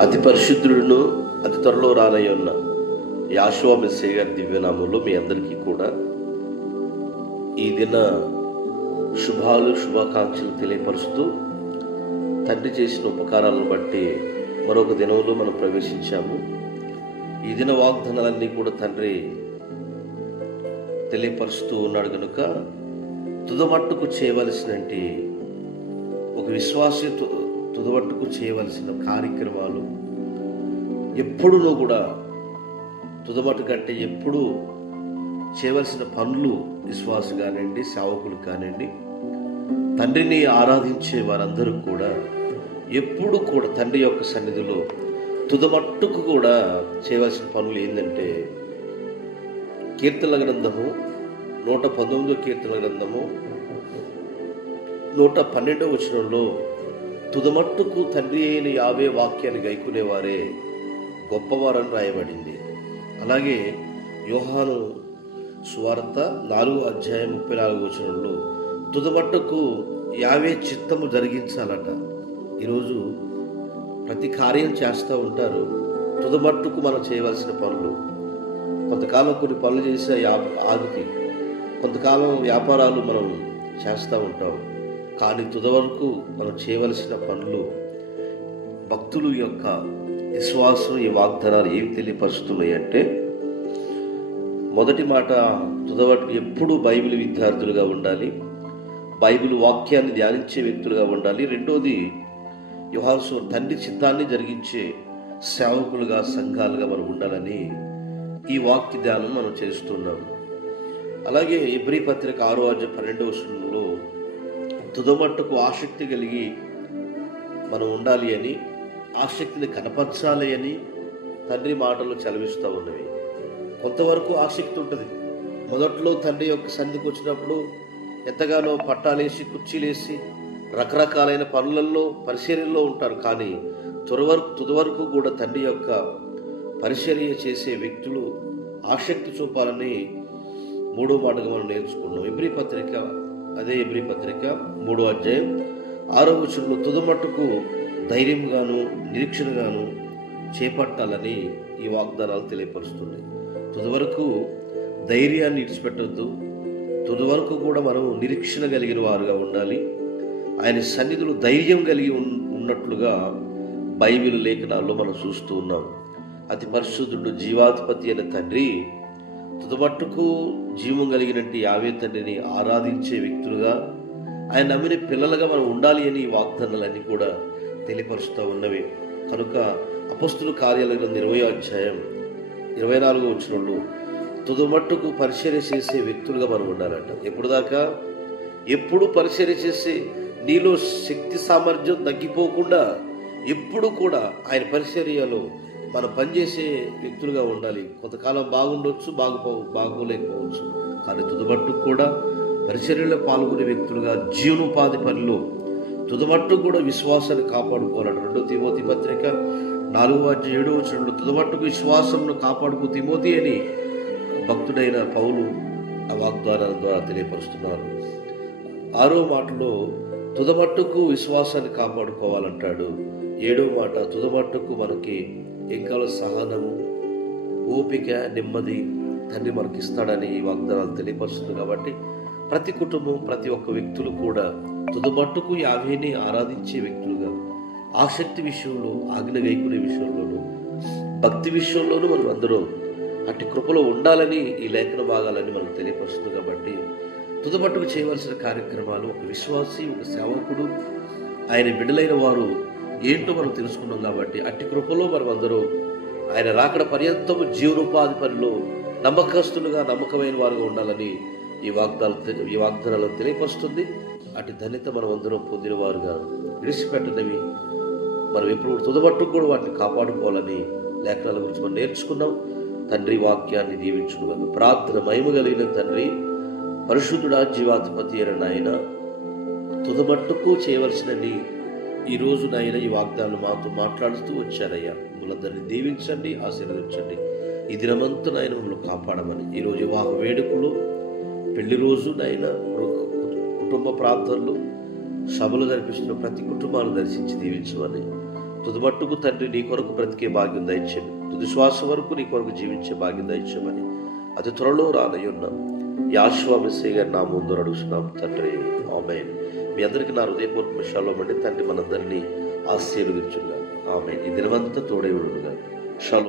అతి పరిశుద్ధులను అతి త్వరలో రానయ్య ఉన్న యాశువా మెస్సే గారి దివ్యనామంలో మీ అందరికీ కూడా ఈ దిన శుభాలు శుభాకాంక్షలు తెలియపరుస్తూ తండ్రి చేసిన ఉపకారాలను బట్టి మరొక దినంలో మనం ప్రవేశించాము. ఈ దిన వాగ్దానాలన్నీ కూడా తండ్రి తెలియపరుస్తూ ఉన్నాడు కనుక తుదమట్టుకు చేయవలసినటువంటి ఒక విశ్వాస తుదవట్టుకు తుదమట్టుకు చేయవలసిన కార్యక్రమాలు ఎప్పుడునూ కూడా తుదమట్టు కంటే ఎప్పుడు చేయవలసిన పనులు విశ్వాసు కానివ్వండి సేవకులు కానివ్వండి తండ్రిని ఆరాధించే వారందరూ కూడా ఎప్పుడు కూడా తండ్రి యొక్క సన్నిధిలో తుదమట్టుకు కూడా చేయవలసిన పనులు ఏంటంటే కీర్తన గ్రంథము నూట పంతొమ్మిదో కీర్తన గ్రంథము నూట పన్నెండవ వచనంలో తుదమట్టుకు తండ్రి అయిన యావే వాక్యాన్ని గైకునేవారే గొప్పవారని రాయబడింది. అలాగే యోహాను సువార్త నాలుగు అధ్యాయం ముప్పై నాలుగు వచనంలో తుదమట్టుకు యావే చిత్తము జరిగించాలట. ఈరోజు ప్రతి కార్యం చేస్తూ ఉంటారు. తుదమట్టుకు మనం చేయవలసిన పనులు. కొంతకాలం కొన్ని పనులు చేసే అవి ఆగుతి ఆగుతాయి. కొంతకాలం వ్యాపారాలు మనం చేస్తూ ఉంటాం. కానీ తుదవరకు మనం చేయవలసిన పనులు భక్తులు యొక్క విశ్వాసం ఈ వాగ్దానాలు ఏమి తెలియపరుస్తున్నాయి అంటే మొదటి మాట తుదవరకు ఎప్పుడూ బైబిల్ విద్యార్థులుగా ఉండాలి బైబిల్ వాక్యాన్ని ధ్యానించే వ్యక్తులుగా ఉండాలి. రెండోది యుహాసు తండ్రి చిత్తాన్ని జరిగించే సేవకులుగా సంఘాలుగా మనం ఉండాలని ఈ వాక్య ధ్యానం మనం చేస్తున్నాం. అలాగే ఎబ్రి పత్రిక ఆరో అధ్యాయం పన్నెండవ వచనంలో తుదమట్టుకు ఆసక్తి కలిగి మనం ఉండాలి అని ఆసక్తిని కనపరచాలి అని తండ్రి మాటలు చలవిస్తూ ఉన్నవి. కొంతవరకు ఆసక్తి ఉంటుంది. మొదట్లో తండ్రి యొక్క సంధికి వచ్చినప్పుడు ఎంతగానో పట్టాలేసి కుర్చీలేసి రకరకాలైన పనులలో పరిశీలనలో ఉంటారు. కానీ తురవరకు తుదవరకు కూడా తండ్రి యొక్క పరిచర్య చేసే వ్యక్తులు ఆసక్తి చూపాలని మూడో మాటగా మనం నేర్చుకున్నాం. ఎబ్రి పత్రిక అదే ఎబ్రి పత్రిక మూడో అధ్యాయం. ఆరో వచనంలో తుదమట్టుకు ధైర్యంగాను నిరీక్షణగాను చేపట్టాలని ఈ వాగ్దానాలు తెలియపరుస్తుంది. తుదవరకు ధైర్యాన్ని విడిచిపెట్టవద్దు తుదవరకు కూడా మనం నిరీక్షణ కలిగిన వారుగా ఉండాలి. ఆయన సన్నిధులు ధైర్యం కలిగి ఉన్నట్లుగా బైబిల్ లేఖనాల్లో మనం చూస్తూ ఉన్నాం. అతి పరిశుద్ధుడు జీవాధిపతి అయిన తండ్రి తుదమట్టుకు జీవం కలిగినట్టు యావే తండ్రిని ఆరాధించే వ్యక్తులుగా ఆయన నమ్మిన పిల్లలుగా మనం ఉండాలి అని ఈ వాగ్దానాలన్నీ కూడా తెలియపరుస్తూ ఉన్నవి. కనుక అపస్తుల కార్యాల గ్రంథం ఇరవై అధ్యాయం ఇరవై నాలుగో వచ్చినోళ్ళు తుదమట్టుకు పరిచర్య చేసే వ్యక్తులుగా మనం ఉండాలంట. ఎప్పుడు దాకా? ఎప్పుడు పరిచర్య చేసే నీలో శక్తి సామర్థ్యం తగ్గిపోకుండా ఎప్పుడు కూడా ఆయన పరిచర్యలో మనం పనిచేసే వ్యక్తులుగా ఉండాలి. కొంతకాలం బాగుండొచ్చు బాగుపో బాగోలేకపోవచ్చు. కానీ తుదమట్టుకు కూడా పరిచర్యలో పాల్గొనే వ్యక్తులుగా జీవనోపాధి పనిలో తుదమట్టు కూడా విశ్వాసాన్ని కాపాడుకోవాలంట. రెండో తిమోతి పత్రిక నాలుగో అధ్యాయం ఏడో వచ్చినప్పుడు తుదబట్టుకు విశ్వాసంను కాపాడుకో తిమోతి అని భక్తుడైన పౌలు ఆ వాగ్దానాల ద్వారా తెలియపరుస్తున్నారు. ఆరో మాటలో తుదమట్టుకు విశ్వాసాన్ని కాపాడుకోవాలంటాడు. ఏడో మాట తుదమట్టుకు మనకి ఇంకా సహనము ఓపిక నెమ్మది తండ్రి మనకి ఇస్తాడని ఈ వాగ్దానాలు తెలియపరుస్తుంది కాబట్టి ప్రతి కుటుంబం ప్రతి ఒక్క వ్యక్తులు కూడా తుదమట్టుకు యాభైని ఆరాధించే వ్యక్తులుగా ఆసక్తి విషయంలో ఆజ్ఞ గైకునే విషయంలోనూ భక్తి విషయంలోనూ మనం అందరూ అట్టి కృపలో ఉండాలని ఈ లేఖన భాగాలని మనకు తెలియపరుస్తుంది కాబట్టి తుదమట్టుకు చేయవలసిన కార్యక్రమాలు ఒక విశ్వాసి ఒక సేవకుడు ఆయన బిడ్డలైన వారు ఏంటో మనం తెలుసుకున్నాం కాబట్టి అట్టి కృపలో మనం అందరూ ఆయన రాకడ పర్యంతము జీవనోపాధి పనిలో నమ్మకస్తులుగా నమ్మకమైన వారుగా ఉండాలని ఈ వాగ్దాలు ఈ వాగ్దానాలు తెలియపరుస్తుంది. అటు ధన్యత మనం అందరం పొందిన వారుగా విడిచిపెట్టనివి మనం ఎప్పుడు తుదబట్టుకు కూడా వాటిని కాపాడుకోవాలని లేఖనాల గురించి మనం నేర్చుకున్నాం. తండ్రి వాక్యాన్ని దీవించుకున్నాను ప్రార్థన మహిమ కలిగిన తండ్రి పరిశుద్ధుడా జీవాధిపతి అయిన నాయన తుదమట్టుకు చేయవలసినని ఈరోజు నాయన ఈ వాగ్దానం మాతో మాట్లాడుతూ వచ్చారయ్యా. మిమ్మల్ని దీవించండి ఆశీర్వదించండి. ఈ దినమంతా నాయన మమ్మల్ని కాపాడమని. ఈరోజు వివాహ వేడుకలు పెళ్ళి రోజు నాయన కుటుంబ ప్రార్థనలు సభలు జరిపిస్తున్న ప్రతి కుటుంబాన్ని దర్శించి దీవించమని. తుది మట్టుకు తండ్రి నీ కొరకు బ్రతికే భాగ్యం దయచేయండి. తుది శ్వాస వరకు నీ కొరకు జీవించే భాగ్యం దయచేయమని. అతి త్వరలో రానయ్యున్నాం. యాశ్వామిసే గారి నా ముందు అడుగుతున్నాం తండ్రి. ఆమె మీ అందరికీ నా హృదయపూర్వక విషయాల్లో మండి తండ్రి మనందరినీ ఆశీర్వదించుగా ఆమె ఈ దినవంతా తోడే ఉండుగా షాలో